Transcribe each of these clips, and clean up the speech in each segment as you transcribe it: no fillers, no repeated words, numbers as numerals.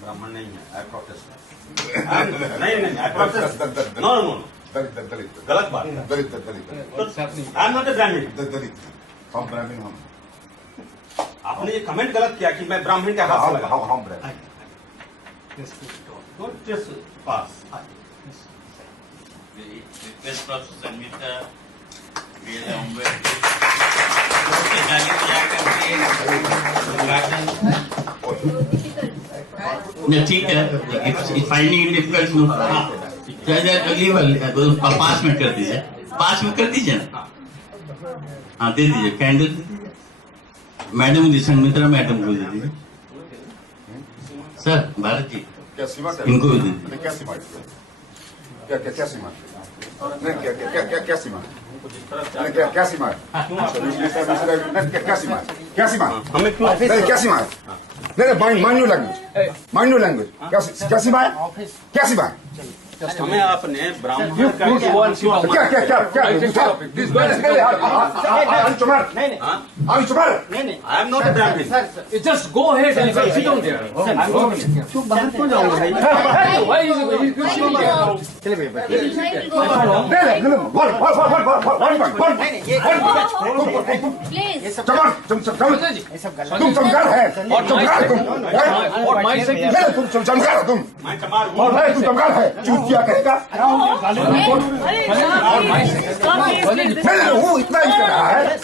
ब्राह्मण नहीं है, आई प्रोटेस्ट। नहीं, आई प्रोटेस्ट। नो, दलित गलत बात है। दलित आई एम नॉट ए ब्राह्मण। दलित हम ब्राह्मण हम आपने ये कमेंट गलत किया कि मैं ब्राह्मण के हाथ से लगा। हम ब्राह्मण Don't just pass. Request of Sangeeta Vela Umber. ठीक है, फाइंडिंग इट डिफिकल्ट नो अगली बार 5 मिनट कर दीजिए, 5 मिनट कर दीजिए ना। हाँ दे दीजिए कैंडल मैडम जी, संगमित्रा मैडम को दे दीजिए। सर भारत जी क्या सीमा इनको भी दे दीजिए। क्या सीमा क्या सीमा क्या सीमा क्या सीमा क्या सीमा हमें क्यों क्या सीमा है? नहीं माइंड न्यू लैंग्वेज क्या सीमा है? क्या सीमा है? हमें आपने ब्राह्मण क्या आई एम नॉट ए ब्राह्मण। Just go ahead and sit down there. बाहर क्यों जाऊंगा भाई? Why is it? तुम चमकार है What my second? तुम चमकार हो तुम मैं चमार हूँ। तुम चमकार है क्या कहेगा? वो इतना ही कर रहा है।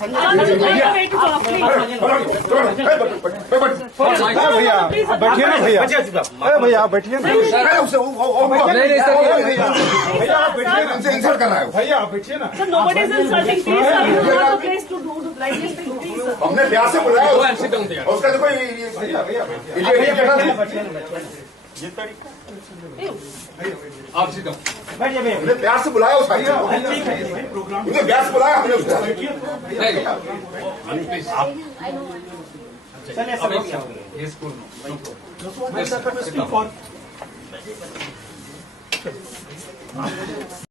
भैया बैठिए ना भैया, भैया बैठिए ना, उनसे इंसल्ट कर रहा है। भैया बैठिए ना। हमने ब्याह से बुलाया उसका तो कोई ये तरीका आप sit down. हमने प्यार से बुलाया उस भाई को। हमने प्यार से बुलाया हमने उसको। Yes, cool. No.